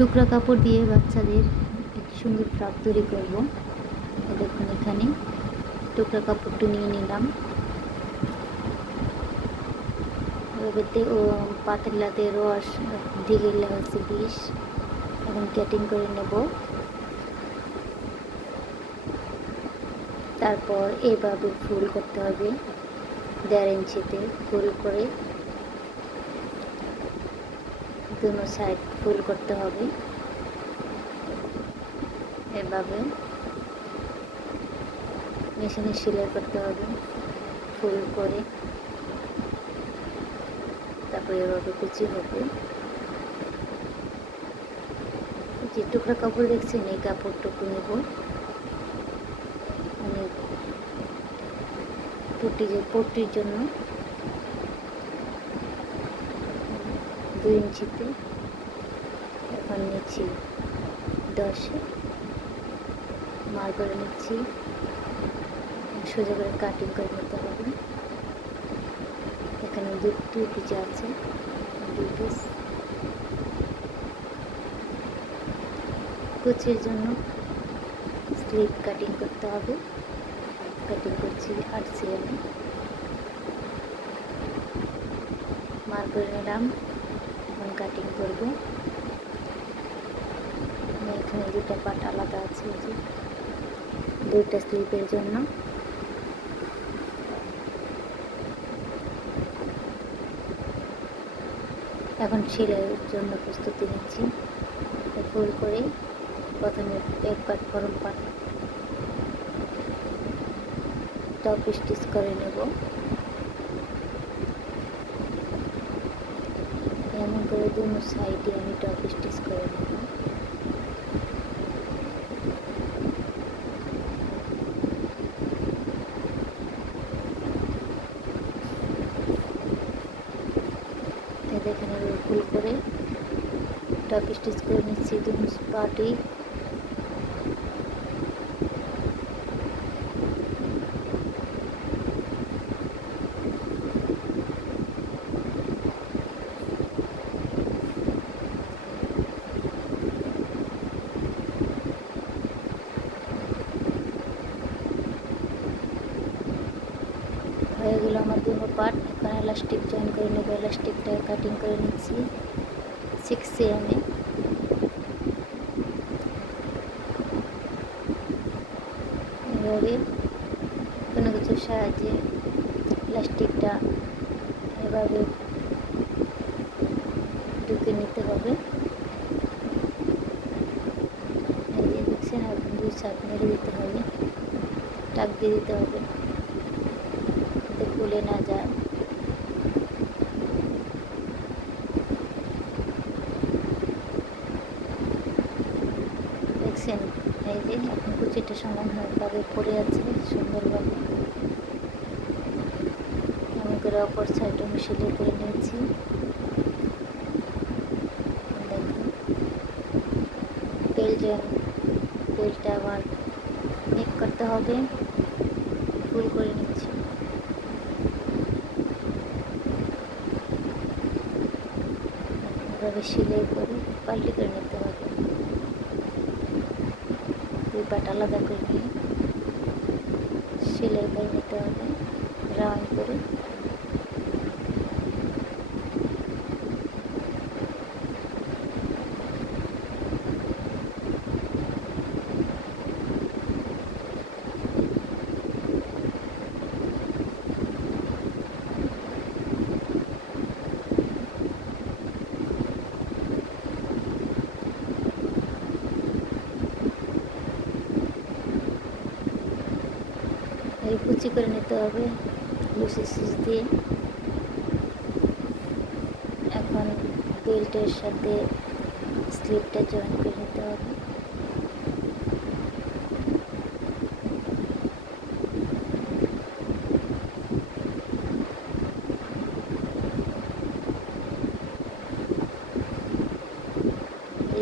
টুকরা কাপড় দিয়ে বাচ্চাদের একটি সুন্দর ফ্রক তৈরি করব। দেখুন এখানে টুকরা কাপড়টি নিয়ে নিলাম। ও পাতলাতে রস দিয়ে গেলে হচ্ছে বিষ এখন কাটিং করে নেব। তারপর এভাবে ফুল করতে হবে। দেড় ইঞ্চিতে ফুল করে দুনো সাইড ফুল করতে হবে। এভাবে মেশিনে সেলাই করতে হবে ফুল করে তারপরে এভাবে কুচি হবে। যে টুকরা কাপড় দেখছেন, এই কাপড়টুকু নেব। মানে পট্টি যে পট্টির জন্য দুই ইঞ্চিতে এখন নিচ্ছি দশে। মার করে নিচ্ছি। সোজা করে কাটিং করে নিতে হবে। এখানে দু দুই পিস আছে, দুই পিস কুচির জন্য স্লিপ কাটিং করতে হবে। কাটিং করছি আট সিএমে মার করে নিলাম কাটিং করব। এখানে দুটা পাট আলাদা আছে যে দুইটা স্লিপের জন্য। এখন সেলাইয়ের জন্য প্রস্তুতি নিচ্ছি। ফুল করে প্রথমে এক পাট গরম পাট টপ স্টিচ করে নেব। এমন করে দুনো সাইডে আমি টপ স্টিচ করে নেব। এখানে ভুল করে টপ স্টিচ করে নিচ্ছি দুনো পাটি। হয়ে গেল আমার দুটো পার্ট এখন এলাস্টিক জয়েন করে নেব। এলাস্টিকটা কাটিং করে নিচ্ছি সিক্স সিএমে এভাবে কোনো কিছুর সাহায্যে প্লাস্টিকটা এভাবে ঢুকে নিতে হবে। দেখছেন দুই সাইড মেরে দিতে হবে। টাক দিয়ে দিতে হবে। খুলে না যায়। দেখছেন, এই যে এখন কুচিটা সমানভাবে পড়ে আছে সুন্দরভাবে। আমি করে অপর সাইড আমি সেলাই করে নিয়েছি। দেখুন। বেল যেন বেলটা আবার করতে হবে। ফুল করে নিচ্ছি। এভাবে সেলাই করে, পাল্টি করে নিতে হবে। দুই পাট আলাদা করে নিয়ে সেলাই করে নিতে হবে, রাউন্ড করে। এই কুচি করে নিতে হবে লুসি সিস দিয়ে। এখন বেল্টের সাথে স্লিপটা জয়েন করে নিতে হবে।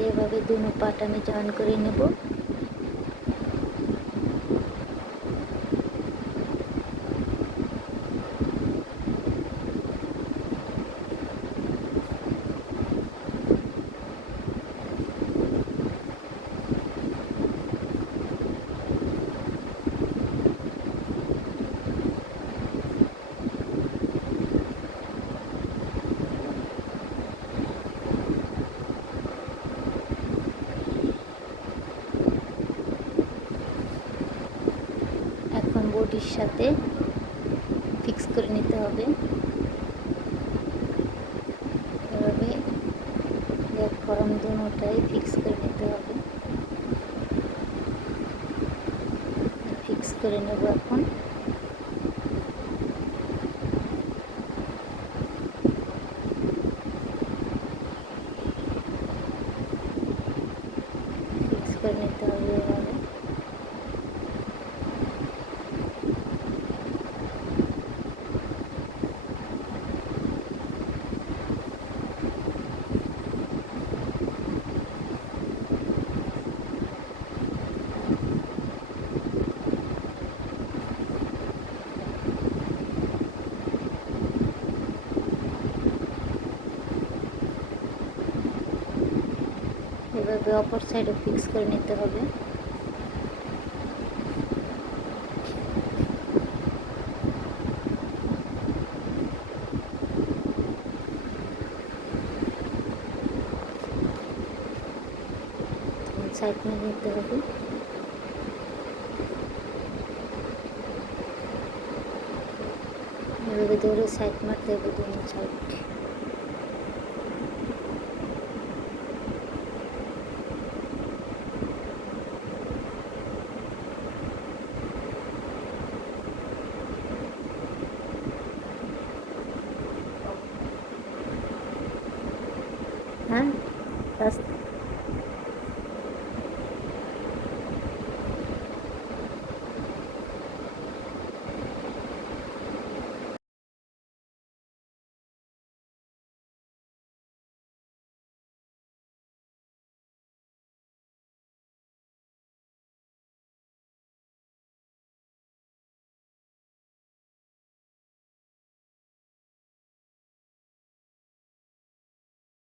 এভাবে দুনো পাট আমি জয়েন করে নেব পটির সাথে ফিক্স করে নিতে হবে। এভাবে গরম দুটাই ফিক্স করে নিতে হবে। ফিক্স করে নেব এখন ফিক্স করে নিতে হবে এভাবে এভাবে অপর সাইডে ফিক্স করে নিতে হবে। সাইড নিয়ে নিতে হবে। এভাবে ধরে সাইড মারতে হবে দুনো সাইড